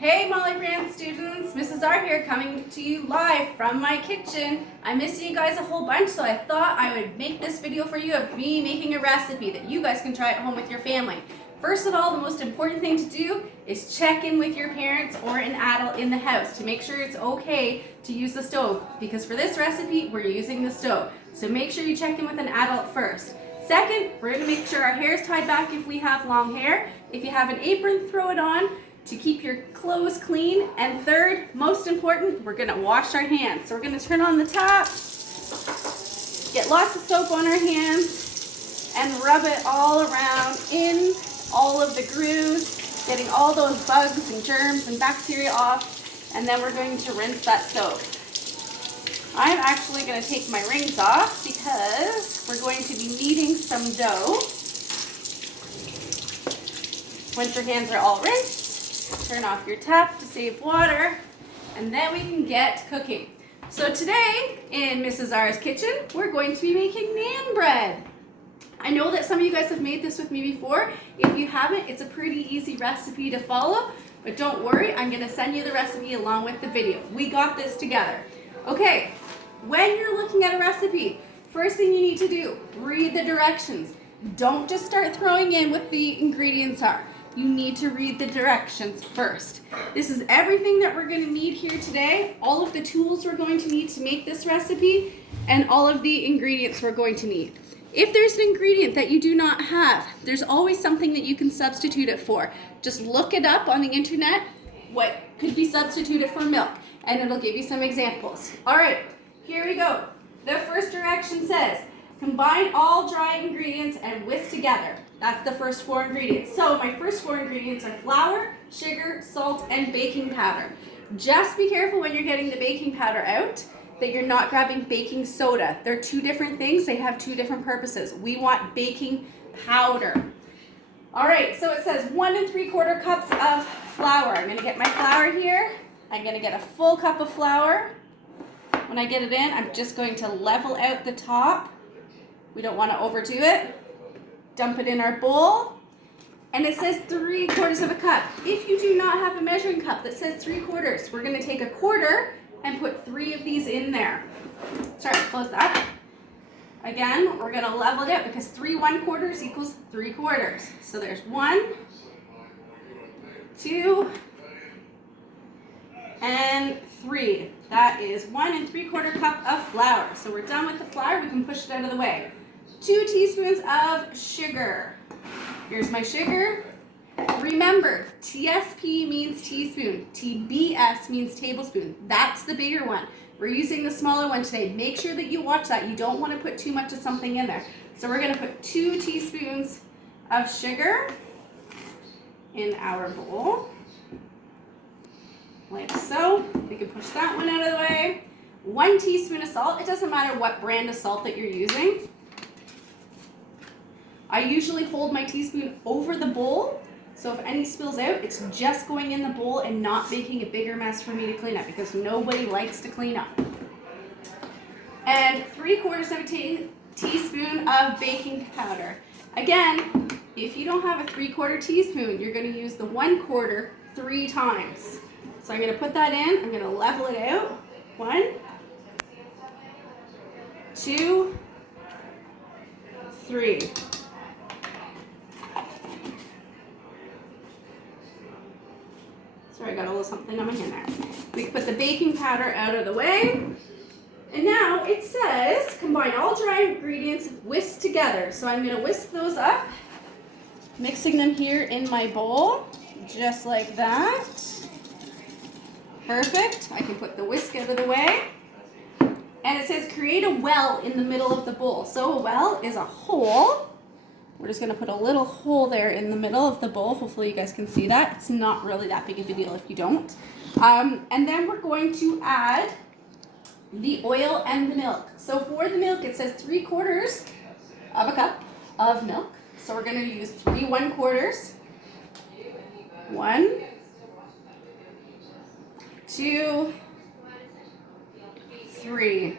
Hey Molly Brand students, Mrs. R here coming to you live from my kitchen. I'm missing you guys a whole bunch, so I thought I would make this video for you of me making a recipe that you guys can try at home with your family. First of all, the most important thing to do is check in with your parents or an adult in the house to make sure it's okay to use the stove, because for this recipe, we're using the stove. So make sure you check in with an adult first. Second, we're gonna make sure our hair is tied back if we have long hair. If you have an apron, throw it on to keep your clothes clean. And third, most important, we're gonna wash our hands. So we're gonna turn on the tap, get lots of soap on our hands, and rub it all around in all of the grooves, getting all those bugs and germs and bacteria off, and then we're going to rinse that soap. I'm actually gonna take my rings off because we're going to be kneading some dough. Once your hands are all rinsed, turn off your tap to save water, and then we can get cooking. So today in Mrs. R's kitchen, we're going to be making naan bread. I know that some of you guys have made this with me before. If you haven't, it's a pretty easy recipe to follow, but don't worry, I'm gonna send you the recipe along with the video. We got this together. Okay, when you're looking at a recipe, first thing you need to do, read the directions. Don't just start throwing in what the ingredients are. You need to read the directions first. This is everything that we're going to need here today, all of the tools we're going to need to make this recipe, and all of the ingredients we're going to need. If there's an ingredient that you do not have, there's always something that you can substitute it for. Just look it up on the internet, what could be substituted for milk, and it'll give you some examples. All right, here we go. The first direction says, combine all dry ingredients and whisk together. That's the first 4 ingredients. So my first 4 ingredients are flour, sugar, salt, and baking powder. Just be careful when you're getting the baking powder out that you're not grabbing baking soda. They're 2 different things. They have 2 different purposes. We want baking powder. All right, so it says 1 3/4 cups of flour. I'm gonna get my flour here. I'm gonna get a full cup of flour. When I get it in, I'm just going to level out the top. We don't want to overdo it. Dump it in our bowl, and it says 3/4 of a cup. If you do not have a measuring cup that says 3/4, we're going to take a quarter and put 3 of these in there. Sorry, close that. Again, we're going to level it out because 3 1/4 equals 3/4. So there's 1, 2, and 3. That is 1 3/4 cup of flour. So we're done with the flour. We can push it out of the way. 2 teaspoons of sugar. Here's my sugar. Remember, TSP means teaspoon. TBS means tablespoon. That's the bigger one. We're using the smaller one today. Make sure that you watch that. You don't want to put too much of something in there. So we're going to put 2 teaspoons of sugar in our bowl. Like so. We can push that one out of the way. 1 teaspoon of salt. It doesn't matter what brand of salt that you're using. I usually hold my teaspoon over the bowl, so if any spills out, it's just going in the bowl and not making a bigger mess for me to clean up, because nobody likes to clean up. And 3/4 of a teaspoon of baking powder. Again, if you don't have a 3/4 teaspoon, you're going to use the 1/4 3 times. So I'm going to put that in. I'm going to level it out. 1, 2, 3. Sorry, I got a little something on my hand there. We can put the baking powder out of the way. And now it says, combine all dry ingredients, whisk together. So I'm going to whisk those up, mixing them here in my bowl, just like that. Perfect. I can put the whisk out of the way. And it says create a well in the middle of the bowl. So a well is a hole. We're just going to put a little hole there in the middle of the bowl. Hopefully you guys can see that. It's not really that big of a deal if you don't. And then we're going to add the oil and the milk. So for the milk, it says 3/4 of a cup of milk. So we're going to use 3 1/4. 1, 2, 3.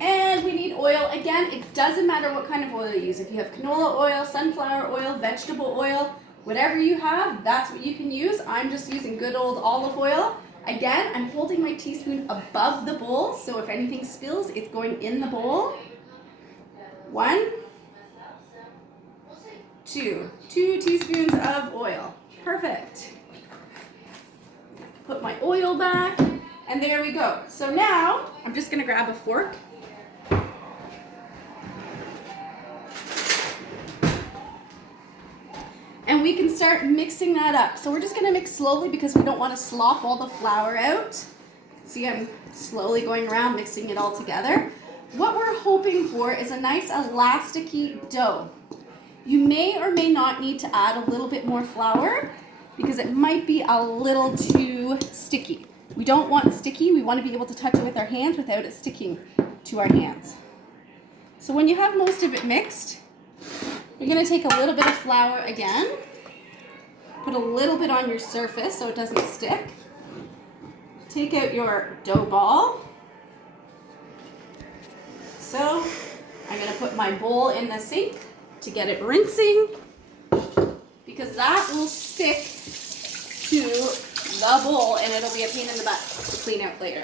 And we need oil. Again, it doesn't matter what kind of oil you use. If you have canola oil, sunflower oil, vegetable oil, Whatever you have, that's what you can use. I'm just using good old olive oil. Again, I'm holding my teaspoon above the bowl, so if anything spills, it's going in the bowl. 1, 2 teaspoons of oil. Perfect. Put my oil back, and there we go. So now, I'm just gonna grab a fork. And we can start mixing that up. So we're just gonna mix slowly because we don't wanna slop all the flour out. See, I'm slowly going around mixing it all together. What we're hoping for is a nice elasticy dough. You may or may not need to add a little bit more flour because it might be a little too sticky. We don't want sticky, we want to be able to touch it with our hands without it sticking to our hands. So when you have most of it mixed, you're going to take a little bit of flour again, put a little bit on your surface so it doesn't stick. Take out your dough ball. So I'm going to put my bowl in the sink to get it rinsing because that will stick to the bowl and it'll be a pain in the butt to clean out later.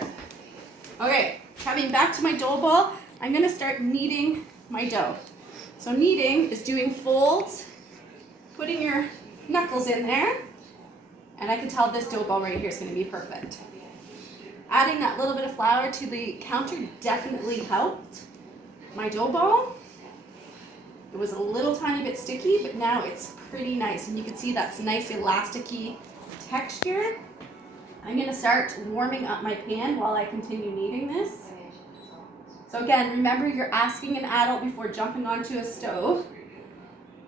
Okay, coming back to my dough ball, I'm going to start kneading my dough. So kneading is doing folds, putting your knuckles in there, and I can tell this dough ball right here is going to be perfect. Adding that little bit of flour to the counter definitely helped my dough ball. It was a little tiny bit sticky, but now it's pretty nice, and you can see that's nice elasticy texture. I'm going to start warming up my pan while I continue kneading this. So again, remember you're asking an adult before jumping onto a stove.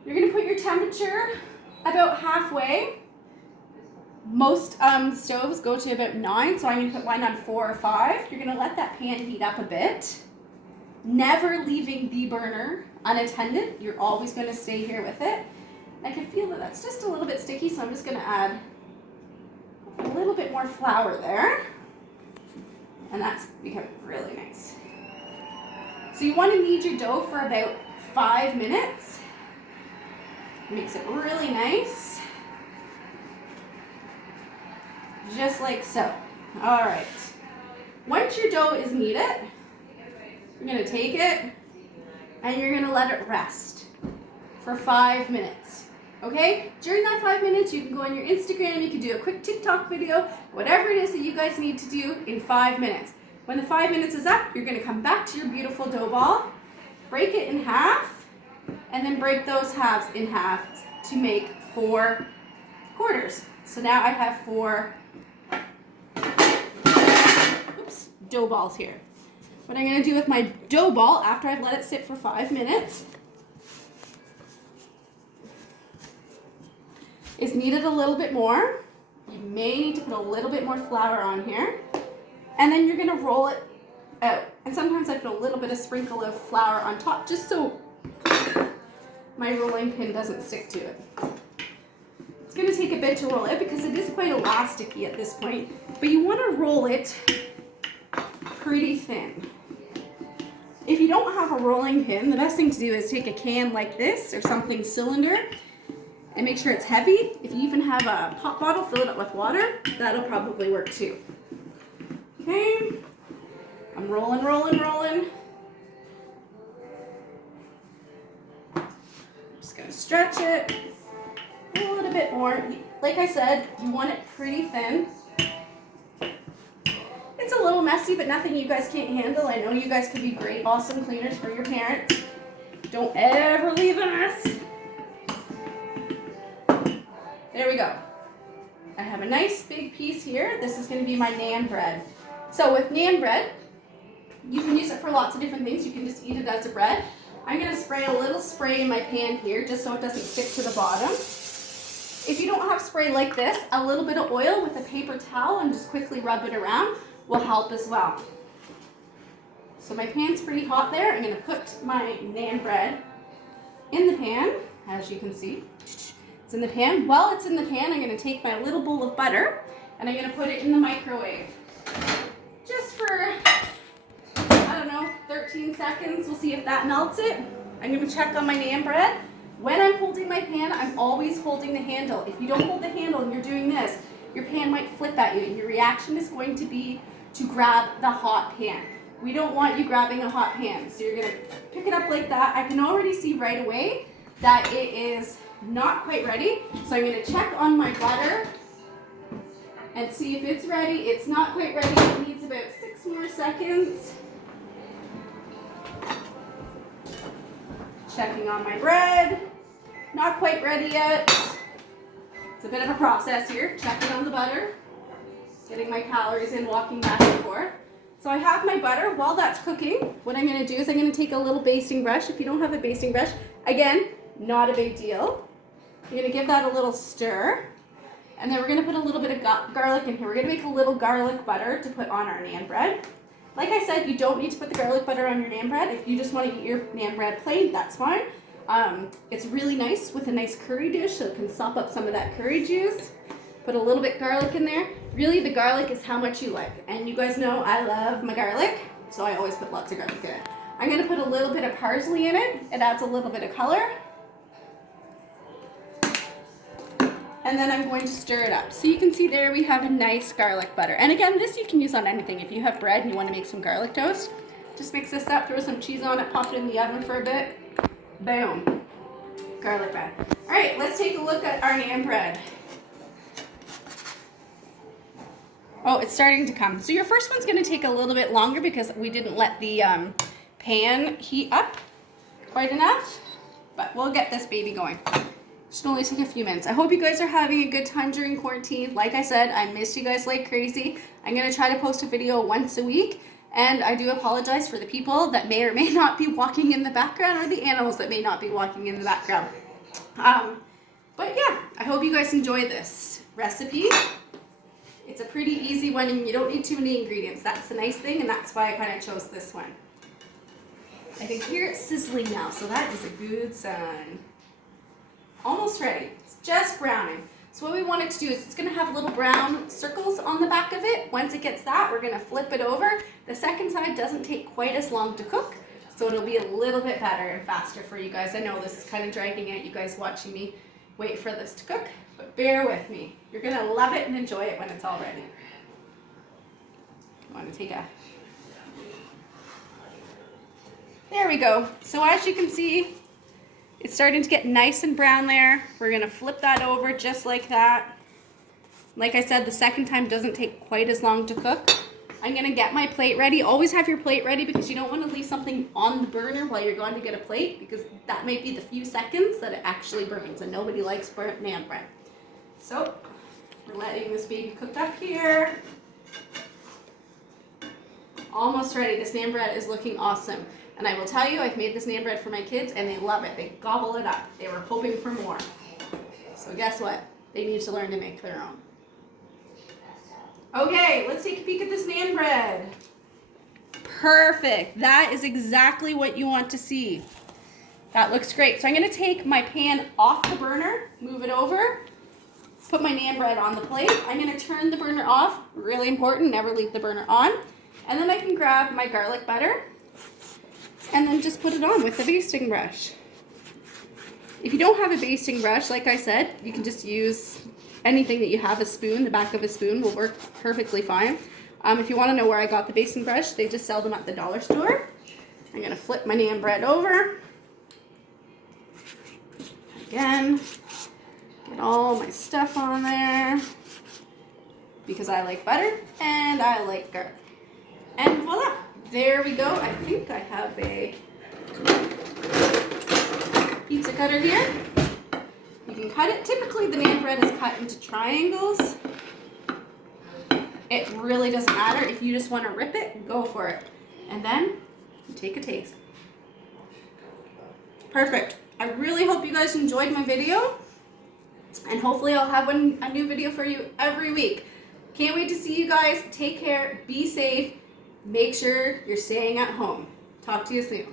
You're going to put your temperature about halfway. Most stoves go to about 9, so I'm going to put mine on 4 or 5. You're going to let that pan heat up a bit. Never leaving the burner unattended. You're always going to stay here with it. I can feel that that's just a little bit sticky, so I'm just going to add a little bit more flour there. And that's becoming really nice. So you want to knead your dough for about 5 minutes. Makes it really nice. Just like so. All right. Once your dough is kneaded, you're going to take it and you're going to let it rest for 5 minutes. Okay? During that 5 minutes, you can go on your Instagram, you can do a quick TikTok video, whatever it is that you guys need to do in 5 minutes. When the 5 minutes is up, you're going to come back to your beautiful dough ball, break it in half, and then break those halves in half to make 4 quarters. So now I have 4 dough balls here. What I'm going to do with my dough ball after I've let it sit for 5 minutes is knead it a little bit more. You may need to put a little bit more flour on here. And then you're going to roll it out. And sometimes I put a little bit of sprinkle of flour on top just so my rolling pin doesn't stick to it. It's going to take a bit to roll it because it is quite elasticy at this point. But you want to roll it pretty thin. If you don't have a rolling pin, the best thing to do is take a can like this or something cylinder and make sure it's heavy. If you even have a pop bottle, fill it up with water. That'll probably work too. Okay, I'm rolling. Just gonna stretch it a little bit more. Like I said, you want it pretty thin. It's a little messy, but nothing you guys can't handle. I know you guys could be great, awesome cleaners for your parents. Don't ever leave a mess. There we go. I have a nice big piece here. This is going to be my naan bread. So with naan bread, you can use it for lots of different things. You can just eat it as a bread. I'm going to spray a little spray in my pan here just so it doesn't stick to the bottom. If you don't have spray like this, a little bit of oil with a paper towel and just quickly rub it around will help as well. So my pan's pretty hot there. I'm going to put my naan bread in the pan, as you can see. It's in the pan. While it's in the pan, I'm going to take my little bowl of butter and I'm going to put it in the microwave. Just for, I don't know, 13 seconds. We'll see if that melts it. I'm going to check on my naan bread. When I'm holding my pan, I'm always holding the handle. If you don't hold the handle and you're doing this, your pan might flip at you, and your reaction is going to be to grab the hot pan. We don't want you grabbing a hot pan. So you're gonna pick it up like that. I can already see right away that it is not quite ready. So I'm gonna check on my butter and see if it's ready. It's not quite ready. It needs about 6 more seconds. Checking on my bread. Not quite ready yet. It's a bit of a process here. Checking on the butter. Getting my calories in, walking back and forth. So I have my butter. While that's cooking, what I'm going to do is I'm going to take a little basting brush. If you don't have a basting brush, again, not a big deal. I'm going to give that a little stir. And then we're going to put a little bit of garlic in here. We're going to make a little garlic butter to put on our naan bread. Like I said, you don't need to put the garlic butter on your naan bread. If you just want to eat your naan bread plain, that's fine. It's really nice with a nice curry dish, so it can sop up some of that curry juice. Put a little bit garlic in there. Really, the garlic is how much you like. And you guys know I love my garlic, so I always put lots of garlic in it. I'm going to put a little bit of parsley in it. It adds a little bit of color. And then I'm going to stir it up. So you can see there we have a nice garlic butter. And again, this you can use on anything. If you have bread and you want to make some garlic toast, just mix this up, throw some cheese on it, pop it in the oven for a bit. Boom. Garlic bread. All right, let's take a look at our naan bread. Oh, it's starting to come. So your first one's going to take a little bit longer because we didn't let the pan heat up quite enough. But we'll get this baby going. Should only take a few minutes. I hope you guys are having a good time during quarantine. Like I said, I missed you guys like crazy. I'm going to try to post a video once a week. And I do apologize for the people that may or may not be walking in the background or the animals that may not be walking in the background. But yeah, I hope you guys enjoy this recipe. It's a pretty easy one and you don't need too many ingredients. That's the nice thing, and that's why I kind of chose this one. I can hear it sizzling now, so that is a good sign. Almost ready. It's just browning. So what we want it to do is it's going to have little brown circles on the back of it. Once it gets that, we're going to flip it over. The second side doesn't take quite as long to cook, so it'll be a little bit better and faster for you guys. I know this is kind of dragging out, you guys watching me wait for this to cook, but bear with me. You're going to love it and enjoy it when it's all ready. I want to take a... There we go. So as you can see, it's starting to get nice and brown there. We're going to flip that over just like that. Like I said, the second time doesn't take quite as long to cook. I'm going to get my plate ready. Always have your plate ready because you don't want to leave something on the burner while you're going to get a plate, because that may be the few seconds that it actually burns, and nobody likes burnt naan bread. So we're letting this baby cook up here. Almost ready. This naan bread is looking awesome. And I will tell you, I've made this naan bread for my kids and they love it. They gobble it up. They were hoping for more. So guess what? They need to learn to make their own. Okay, let's take a peek at this naan bread. Perfect. That is exactly what you want to see. That looks great. So I'm going to take my pan off the burner, move it over, put my naan bread on the plate. I'm going to turn the burner off. Really important, never leave the burner on. And then I can grab my garlic butter and then just put it on with the basting brush. If you don't have a basting brush, like I said, you can just use anything that you have. A spoon, the back of a spoon will work perfectly fine. If you want to know where I got the basting brush, they just sell them at the dollar store. I'm going to flip my naan bread over. Again, get all my stuff on there because I like butter and I like garlic. And voila, there we go. I think I have a pizza cutter here. You can cut it. Typically the naan bread is cut into triangles. It really doesn't matter. If you just want to rip it, go for it. And then you take a taste. Perfect. I really hope you guys enjoyed my video. And hopefully I'll have a new video for you every week. Can't wait to see you guys. Take care. Be safe. Make sure you're staying at home. Talk to you soon.